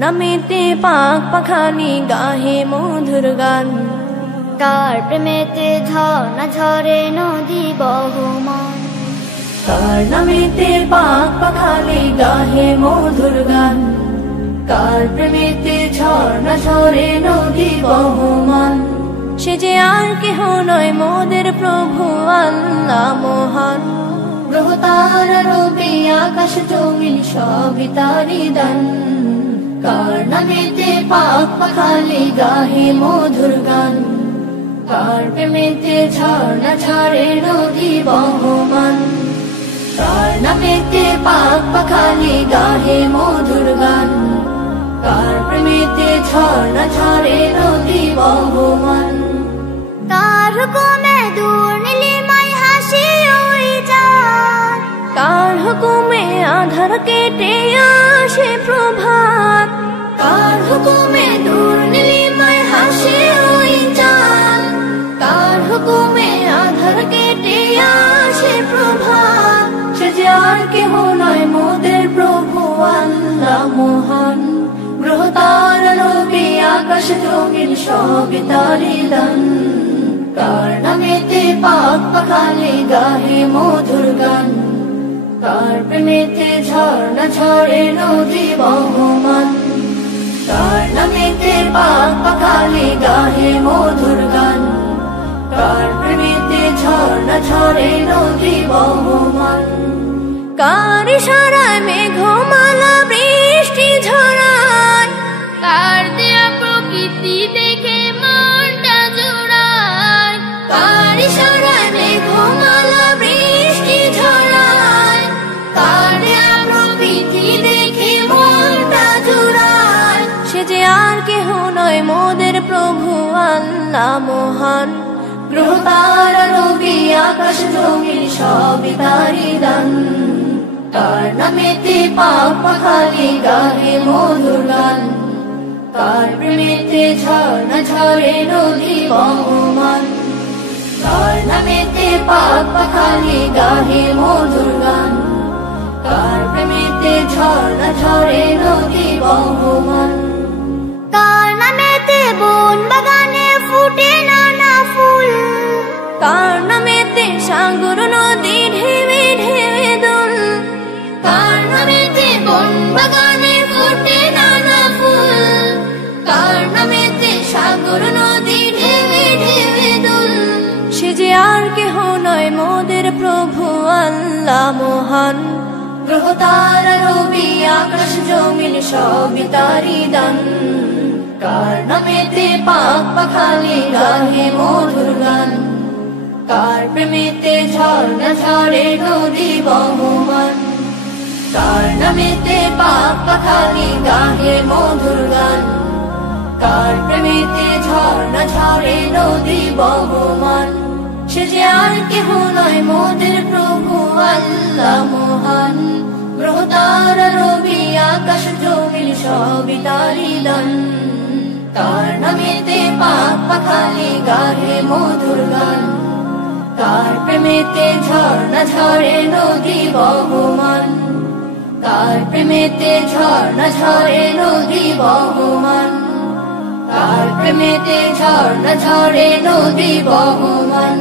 নামেতে পাক পাখালি গাহে মধুর গান, কার প্রেমেতে ঝর্ণা ঝরে নদী বহমান, কার নামেতে পাক পাখালি গাহে মধুর গান, কার প্রেমেতে ঝর্ণা ঝরে নদী বহমান। সে যে আর কেহ নয় মোদের প্রভু আল্লাহ মহান, গ্রহ তারা রবি আকাশ জমিন সবই তারি দান, কার নামেতে পাক পাখালি গাহে মধুর গান, কার প্রেমেতে ঝর্ণা ঝরে নদী বহমান, কার নামেতে পাক পাখালি গাহে মধুর গান, কার প্রেমেতে ঝর্ণা ঝরে নদী বহমান। কার হুকুমে দূর নীলিমায় হাসি ওই চাঁদ, কার হুকুমে আধার কেটে আসে প্রভাত, কার হুকুমে দূর নীলিমায় হাসি ওই চাঁদ, কার হুকুমে আধার কেটে আসে প্রভাত। সে যে আর কেহ নয় মোদের প্রভু আল্লাহ মহান, গ্রহ তারা নবী আকাশ জমিন সবই তারি দান, কার নামেতে পাক পাখালি গাহে মধুর গান, কার প্রেমেতে ঝর্ণা ঝরে নদী বহমান, কার নামেতে পাক পাখালি গাহে মধুর গান, কার প্রেমেতে ঝর্ণা ঝরে নদী বহমান। কার ইশারায় মেঘমালা বৃষ্টি ঝরায়, কার দেয়া প্রকৃতি দেখে মনটা জোড়ায়, কার ইশারায় মেঘমালা বৃষ্টি ঝরায়, কার দেয়া প্রকৃতি দেখে মনটা জোড়ায়। সে যে আর কেহ নয় মোদের প্রভু আল্লাহ মহান, গ্রহ তারা রবি আকাশ জমিন সবই তারি দান, কার নামেতে পাক পাখালি গাহে মধুর গান, কার প্রেমেতে ঝর্ণা ঝরে নদী বহমান, কার নামেতে পাক পাখালি গাহে মধুর গান, কার প্রেমেতে ঝর্ণা ঝরে নদী বহমান। কার নামেতে বন বাগানে ফুটে নানা ফুল, কার নামেতে সাগর নদী ঢেউে ঢেউে দোল, কার নামেতে বন বাগানে ফুটে নানা ফুল, কার নামেতে সাগর নদী ঢেউে ঢেউে দোল। সে যে আর কেহ নয় মোদের প্রভু আল্লাহ মহান, গ্রহ তারা রবি আকাশ জমিন সবই তারি দান, কার নামেতে পাক পাখালি গাহে মধুর গান, কার প্রেমেতে ঝর্ণা ঝরে নদী বহমান, কার নামেতে পাক পাখালি গাহে মধুর গান, কার প্রেমেতে ঝর্ণা ঝরে নদী বহমান। সে যে আর কেহ নয় মোদের প্রভু আল্লাহ মহান, গ্রহ তারা রবি আকাশ জমিন সবই তারি দান, কার নামেতে পাক পাখালি গাহে মধুর গান, কার প্রেমেতে ঝর্ণা ঝরে নদী বহমান, কার প্রেমেতে ঝর্ণা ঝরে নদী বহমান, কার প্রেমেতে ঝর্ণা ঝরে নদী বহমান।